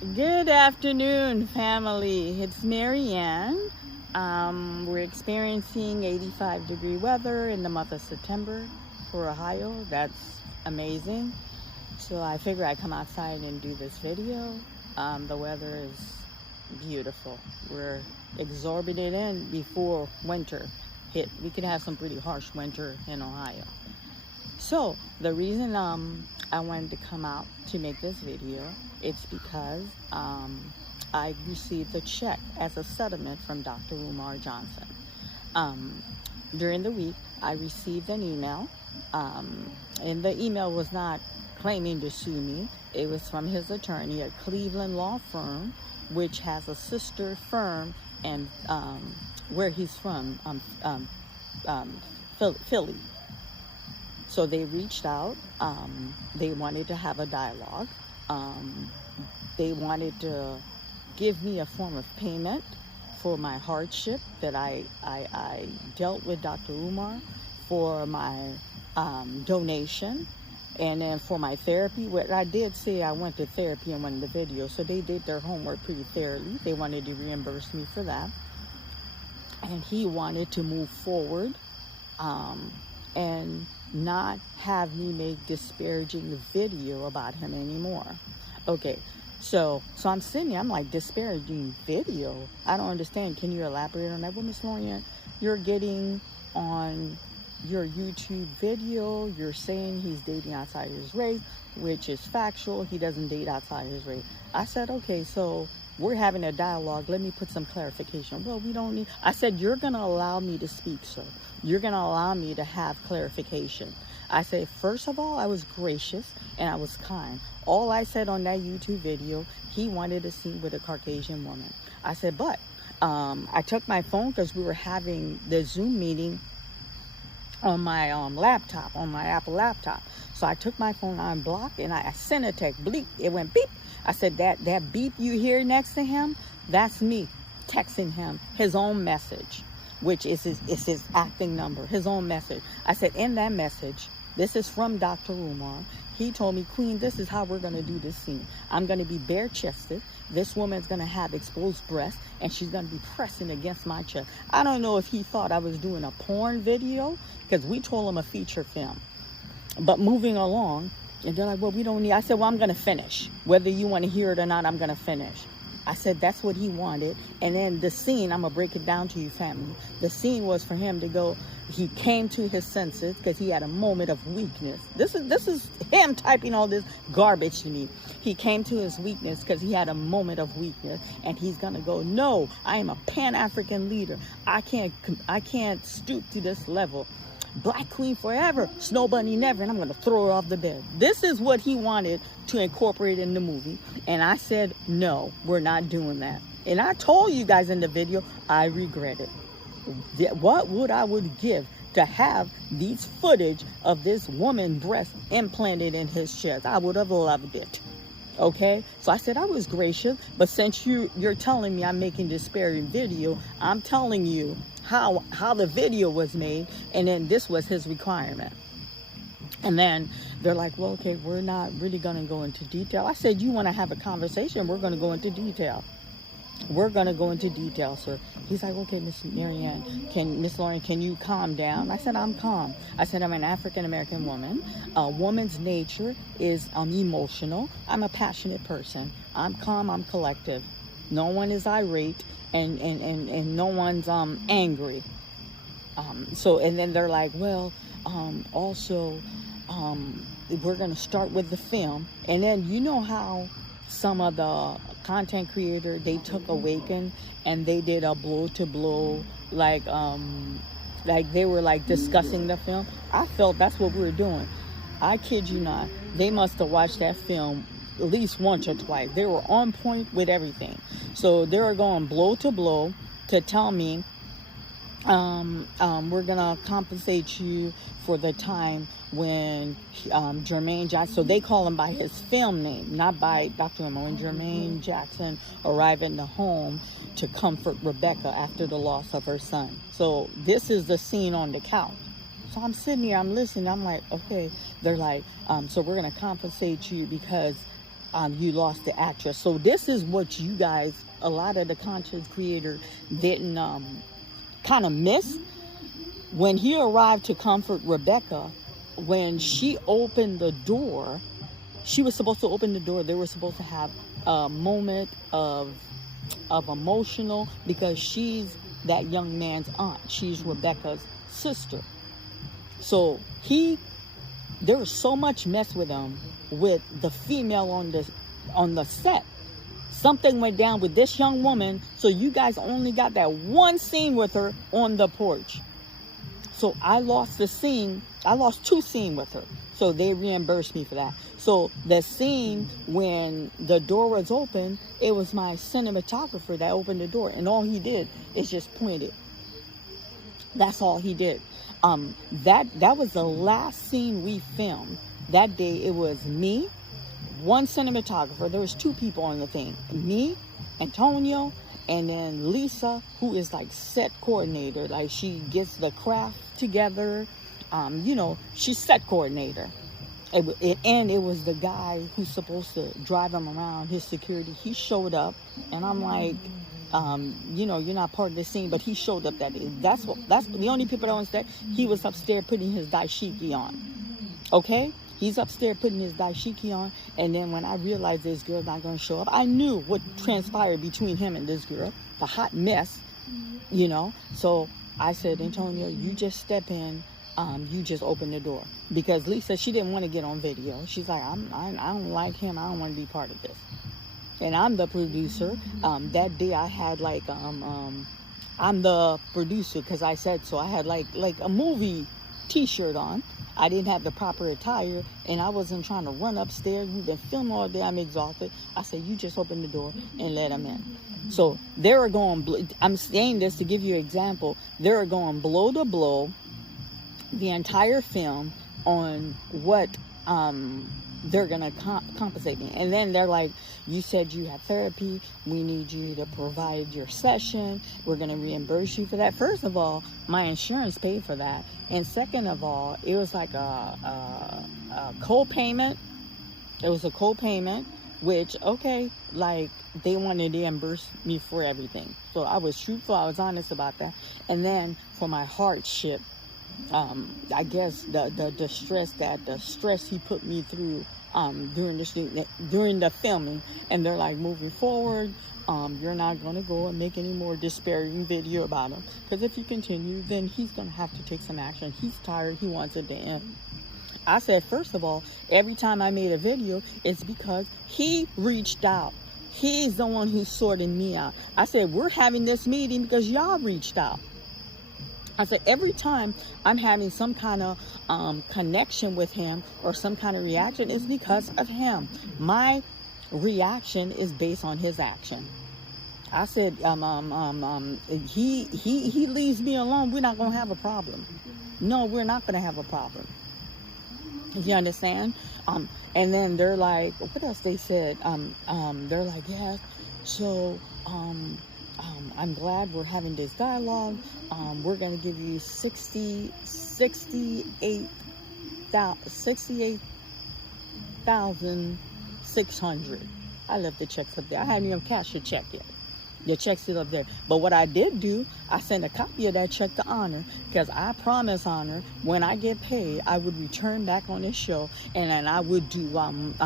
Good afternoon, family. It's Mary Anne. We're experiencing 85-degree weather in the month of September for Ohio. That's amazing. So I figure I'd come outside and do this video. The weather is beautiful. We're exorbitant in before winter hit. We could have some pretty harsh winter in Ohio. So the reason I wanted to come out to make this video, it's because I received a check as a settlement from Dr. Umar Johnson. During the week, I received an email, and the email was not claiming to sue me. It was from his attorney at Cleveland law firm, which has a sister firm and where he's from, Philly. So they reached out. They wanted to have a dialogue. They wanted to give me a form of payment for my hardship that I dealt with Dr. Umar, for my donation, and then for my therapy. What I did say, I went to therapy in one of the videos, so they did their homework pretty thoroughly. They wanted to reimburse me for that. And he wanted to move forward and not have me make disparaging video about him anymore. Okay, so I'm sitting here, I'm like, disparaging video? I don't understand. Can you elaborate on that? Well, Miss Lorient, you're getting on your YouTube video, you're saying he's dating outside his race, which is factual. He doesn't date outside his race. I said, okay, so we're having a dialogue. Let me put some clarification. Well, we don't need, I said, you're going to allow me to speak, sir. You're going to allow me to have clarification. I said, first of all, I was gracious and I was kind. All I said on that YouTube video, he wanted a scene with a Caucasian woman. I said, but I took my phone because we were having the Zoom meeting on my laptop, on my Apple laptop. So I took my phone on block and I sent a text, bleep. It went beep. I said, that beep you hear next to him, that's me texting him his own message, which is his acting number, his own message. I said, in that message, this is from Dr. Umar. He told me, Queen, this is how we're going to do this scene. I'm going to be bare-chested. This woman's going to have exposed breasts, and she's going to be pressing against my chest. I don't know if he thought I was doing a porn video, because we told him a feature film. But moving along, and they're like, well, we don't need, I said, well, I'm going to finish. Whether you want to hear it or not, I'm going to finish. I said, that's what he wanted. And then the scene, I'm going to break it down to you, family. The scene was for him to go, he came to his senses because he had a moment of weakness. This is him typing all this garbage to me. He came to his weakness because he had a moment of weakness. And he's going to go, no, I am a Pan-African leader. I can't stoop to this level. Black queen forever, snow bunny never, and I'm going to throw her off the bed. This is what he wanted to incorporate in the movie. And I said, no, we're not doing that. And I told you guys in the video, I regret it. What would I give to have these footage of this woman breast implanted in his chest? I would have loved it. Okay, so I said I was gracious, but since you're telling me I'm making disparaging video, I'm telling you how the video was made, and then this was his requirement. And then they're like, well, okay, we're not really going to go into detail. I said, you want to have a conversation, we're going to go into detail. We're going to go into detail, sir. He's like, okay, Miss Mary Anne, Miss Lorient, can you calm down? I said, I'm calm. I said, I'm an African-American woman. A woman's nature is emotional. I'm a passionate person. I'm calm, I'm collective. No one is irate, and no one's angry. So, and then they're like, well, also, we're going to start with the film. And then you know how some of the content creator, they took Awaken and they did a blow-to-blow, like they were like discussing the film. I felt that's what we were doing. I kid you not. They must have watched that film at least once or twice. They were on point with everything. So they were going blow to blow to tell me, we're gonna compensate you for the time when Jermaine Jackson, so they call him by his film name, not by Dr. Umar, when Jermaine Jackson arrived in the home to comfort Rebecca after the loss of her son. So this is the scene on the couch. So I'm sitting here, I'm listening, I'm like, okay. They're like, so we're gonna compensate you because you lost the actress. So this is what you guys, a lot of the content creators didn't kind of miss. When he arrived to comfort Rebecca, when she opened the door, she was supposed to open the door. They were supposed to have a moment of emotional, because she's that young man's aunt. She's Rebecca's sister. So there was so much mess with him, with the female on the set. Something went down with this young woman, so you guys only got that one scene with her on the porch. So I lost two scenes with her. So they reimbursed me for that. So the scene when the door was open, it was my cinematographer that opened the door, and all he did is just point it. That's all he did. That was the last scene we filmed. That day it was me, one cinematographer. There was two people on the thing. Me, Antonio, and then Lisa, who is like set coordinator. Like, she gets the craft together. She's set coordinator. And it was the guy who's supposed to drive him around, his security. He showed up, and I'm like, you're not part of the scene, but he showed up that day. That's the only people that understand. He was upstairs putting his dashiki on. Okay? He's upstairs putting his dashiki on, and then when I realized this girl's not going to show up, I knew what transpired between him and this girl, the hot mess, So I said, Antonio, you just step in. You just open the door, because Lisa, she didn't want to get on video. She's like, I don't like him. I don't want to be part of this. And I'm the producer. That day I had I'm the producer because I said so. I had like a movie t-shirt on. I didn't have the proper attire, and I wasn't trying to run upstairs. We've been filming all day. I'm exhausted. I said, you just open the door and let them in. So they were going, I'm saying this to give you an example. They were going blow to blow the entire film on what they're gonna compensate me. And then they're like, you said you had therapy, we need you to provide your session, we're gonna reimburse you for that. First of all, my insurance paid for that, and second of all, it was like a co-payment. It was a co-payment, which, okay, like, they wanted to reimburse me for everything. So I was truthful, I was honest about that. And then for my hardship, I guess the stress he put me through during the filming, and they're like, moving forward, you're not going to go and make any more disparaging video about him, because if you continue, then he's going to have to take some action. He's tired. He wants it to end. I said, first of all, every time I made a video, it's because he reached out. He's the one who's sorting me out. I said, we're having this meeting because y'all reached out. I said, every time I'm having some kind of connection with him or some kind of reaction, is because of him. My reaction is based on his action. I said, he leaves me alone, we're not going to have a problem. No, we're not going to have a problem. You understand? And then they're like, what else they said? They're like, yeah, so I'm glad we're having this dialogue. We're going to give you $68,600. I left the checks up there. I hadn't even cashed the check yet. The check's still up there. But what I did do, I sent a copy of that check to Honor, because I promised Honor, when I get paid, I would return back on this show, and then I would do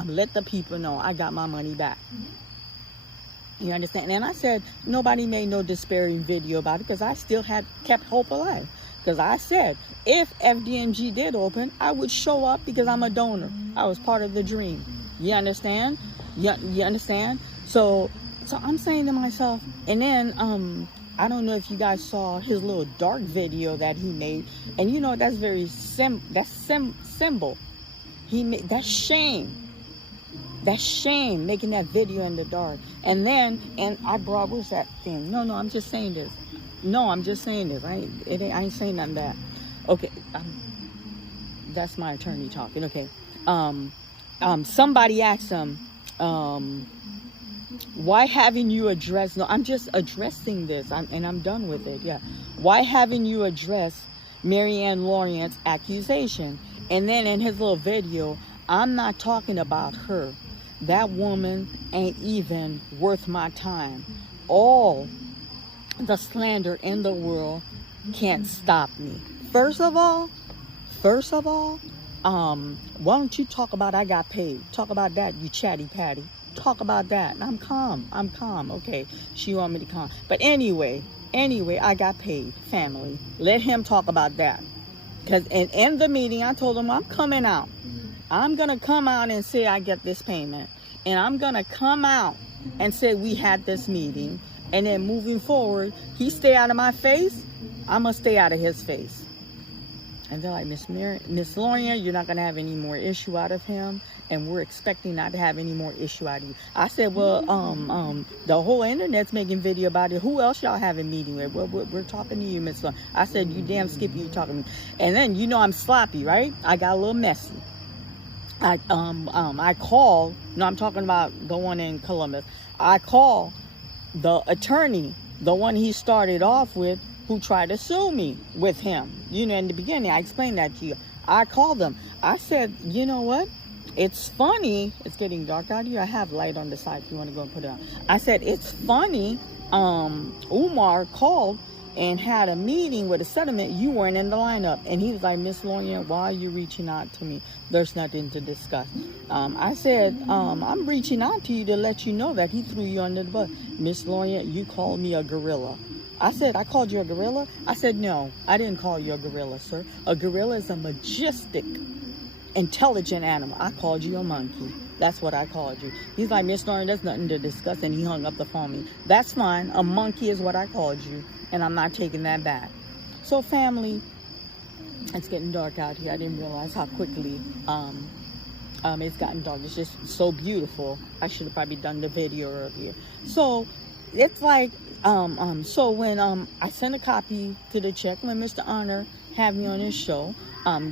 let the people know I got my money back. You understand? And I said, nobody made no disparaging video about it, because I still had kept hope alive. Because I said, if FDMG did open, I would show up, because I'm a donor. I was part of the dream. You understand? You understand? So I'm saying to myself, and then I don't know if you guys saw his little dark video that he made, and that's very symbol. He made that's shame. That's shame, making that video in the dark. And I brought, what's that thing? No, I'm just saying this. No, I'm just saying this. I ain't saying nothing bad. Okay, that's my attorney talking. Okay, somebody asked him, why haven't you addressed? No, I'm just addressing this, and I'm done with it. Yeah, why haven't you addressed Mary Anne Lorient's accusation? And then in his little video, I'm not talking about her. that woman ain't even worth my time. All the slander in the world can't stop me. First of all, why don't you talk about I got paid? Talk about that, you chatty patty. Talk about that. And I'm calm. Okay, she want me to calm. But anyway, I got paid, family. Let him talk about that. Because in the meeting, I told him I'm coming out. I'm going to come out and say I get this payment. And I'm going to come out and say we had this meeting. And then moving forward, he stay out of my face, I'm going to stay out of his face. And they're like, Miss Lorient, you're not going to have any more issue out of him. And we're expecting not to have any more issue out of you. I said, well, the whole internet's making video about it. Who else y'all having meeting with? Well, we're talking to you, Miss Lorient. I said, you damn Skippy, you talking to me. And then, you know, I'm sloppy, right? I got a little messy. I called, no, I'm talking about the one in Columbus. I called the attorney, the one he started off with, who tried to sue me with him. You know, in the beginning, I explained that to you. I called them. I said, you know what? It's funny. It's getting dark out here. I have light on the side if you want to go and put it on. I said, it's funny. Umar called and had a meeting with a settlement. You weren't in the lineup. And he was like, Miss Lorient, why are you reaching out to me? There's nothing to discuss. I said, I'm reaching out to you to let you know that he threw you under the bus. Miss Lorient, you called me a gorilla. I said, I called you a gorilla? I said, no, I didn't call you a gorilla, sir. A gorilla is a majestic, intelligent animal. I called you a monkey. That's what I called you. He's like, Miss Lorient, there's nothing to discuss. And he hung up the phone with me. That's fine. A monkey is what I called you. And I'm not taking that back. So family, it's getting dark out here. I didn't realize how quickly it's gotten dark. It's just so beautiful. I should have probably done the video earlier. So it's like, so when I sent a copy to the check when Mr. Honor had me on his show,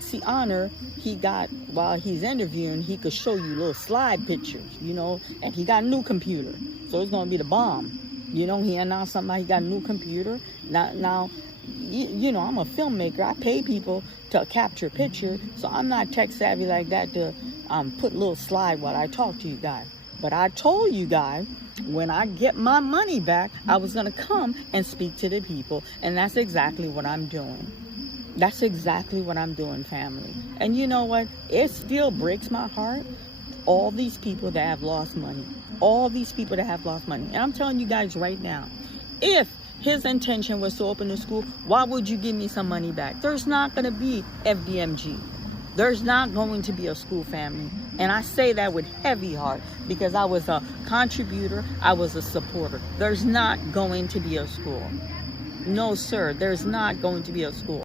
see, Honor, he got, while he's interviewing, he could show you little slide pictures, you know, and he got a new computer. So it's going to be the bomb. You know, he announced something like he got a new computer. Now, you know, I'm a filmmaker. I pay people to capture a picture. So I'm not tech savvy like that to put a little slide while I talk to you guys. But I told you guys, when I get my money back, I was going to come and speak to the people. And that's exactly what I'm doing. That's exactly what I'm doing, family. And you know what? It still breaks my heart. All these people that have lost money. All these people that have lost money. And I'm telling you guys right now, if his intention was to open a school, why would you give me some money back? There's not going to be FDMG. There's not going to be a school, family. And I say that with heavy heart because I was a contributor. I was a supporter. There's not going to be a school. No, sir. There's not going to be a school.